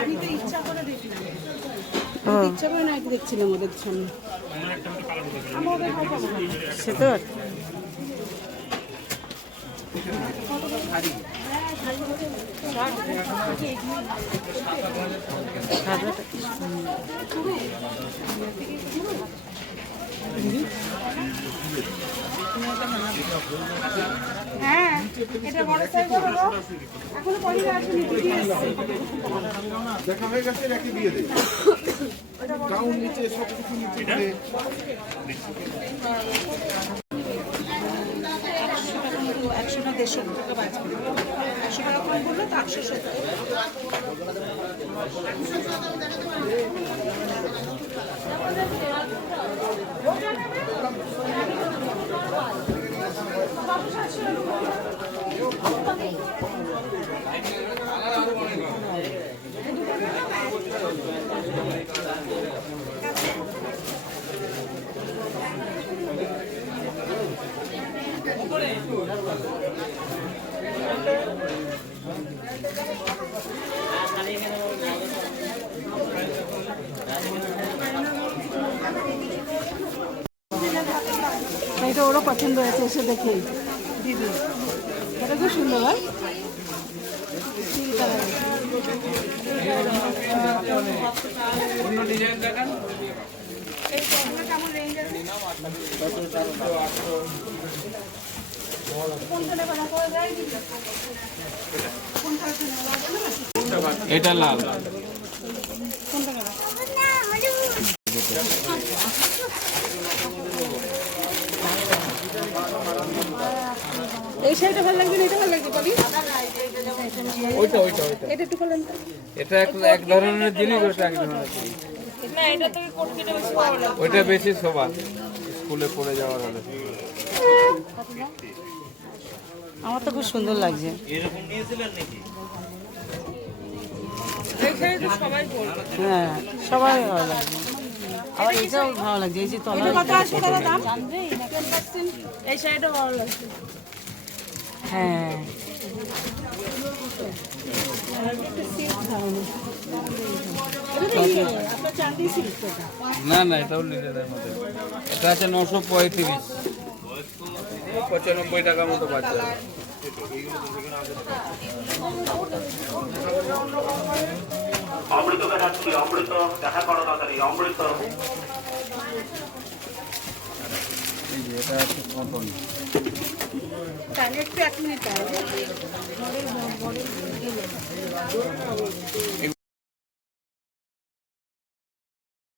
আমি তো ইচ্ছা করে দেখলাম, ইচ্ছা করে না দেখছিলাম ওদের সামনে। সে তো হ্যাঁ, এটা বড় সাইজ হবে। এখনো পরিবার আসেনি, বুঝে এসেছে। দেখা হয়ে গেছে, রেখে দিয়ে দেই। গাউন নিচে সব কিছু নিচে দিয়ে 100 না 150 টাকা বাঁচবে। 100 টাকা কম করলে তো 870। এটা ওরও পছন্দ হয়েছে, এসে দেখে দিদি। এটা খুব সুন্দর হয়। এটা লাল। এই শাড়িটা ভালো লাগবে না, এটা ভালো লাগবে কবি? ওইটা ওইটা ওইটা এটা একটু বলেন তো। এটা এক ধরনের জিনিস, ওটা এক ধরনের জিনিস। না, এটা থেকে কোট কেটে বেশি ভালো লাগবে। ওইটা বেশি শোভা স্কুলে পড়ে যাওয়ার হলে। আমার তো খুব সুন্দর লাগছে। এরকম নিয়েছিলেন নাকি? এই শাড়ি তো সবাই পরবে। হ্যাঁ, সবাই ভালো লাগবে। আবার এটাও ভালো লাগছে, এই যে তলায় এটা কত আসবে দাদা দাম? জানবে 10%। এই শাড়িটা ভালো লাগছে। হ্যাঁ আপনার চাঁদি সিল্ক এটা। না না, এটাও লিটারের মধ্যে। এটা আছে 935, 95 টাকার মতো বাচ্চা। অমৃত দেখাচ্ছি, অমৃত দেখা করো তাড়াতাড়ি, অমৃত। এটা আছে কটন। তাহলে একটু 1 মিনিট